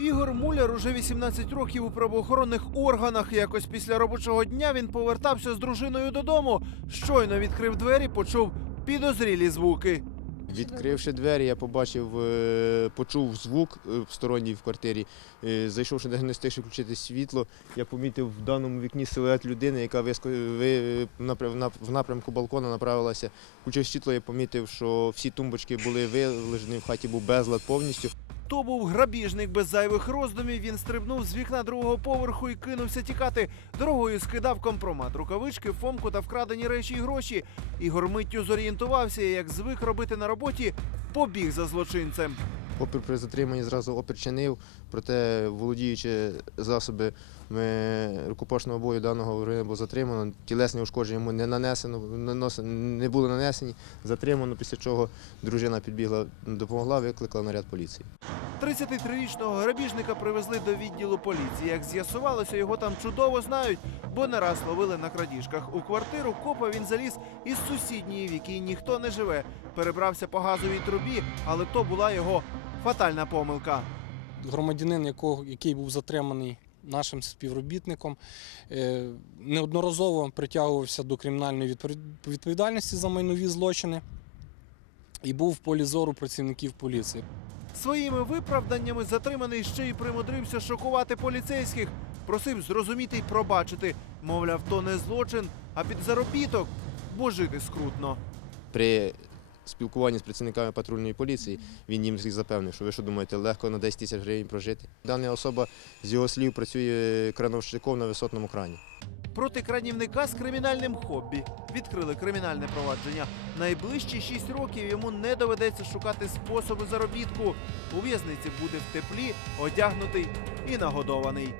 Ігор Муляр уже 18 років у правоохоронних органах. Якось після робочого дня він повертався з дружиною додому. Щойно відкрив двері, почув підозрілі звуки. Відкривши двері, я побачив, е, почув звук е, сторонній в квартирі. Е, Зайшовши де не встигши включити світло, я помітив в даному вікні силует людини, яка в напрямку балкона направилася. Включив світло, я помітив, що всі тумбочки були вилежені, в хаті був безлад повністю. То був грабіжник без зайвих роздумів. Він стрибнув з вікна другого поверху і кинувся тікати. Дорогою скидав компромат, рукавички, фомку та вкрадені речі й гроші. Ігор миттю зорієнтувався, і, як звик робити на роботі, побіг за злочинцем. Опір при затриманні зразу опір чинив, проте володіючи засоби рукопашного бою даного воїна було затримано, тілесні ушкодження йому не нанесено, не були нанесені, затримано, після чого дружина підбігла, допомогла, викликала наряд поліції. 33-річного грабіжника привезли до відділу поліції. Як з'ясувалося, його там чудово знають, бо не раз ловили на крадіжках. У квартиру копа він заліз із сусідньої, в якій ніхто не живе. Перебрався по газовій трубі, але то була його фатальна помилка. громадянин, який був затриманий нашим співробітником, е, неодноразово притягувався до кримінальної відпов- відповідальності за майнові злочини і був в полі зору працівників поліції. Своїми виправданнями затриманий ще й примудрився шокувати поліцейських. Просив зрозуміти й пробачити. Мовляв, то не злочин, а під заробіток, бо жити скрутно. При спілкуванні з працівниками патрульної поліції він їм запевнив, що ви що думаєте, легко на 10 тисяч гривень прожити. Дана особа з його слів працює крановщиком на висотному крані. Проти кранівника з кримінальним хобі відкрили кримінальне провадження. Найближчі шість років йому не доведеться шукати способи заробітку. У в'язниці буде в теплі, одягнутий і нагодований.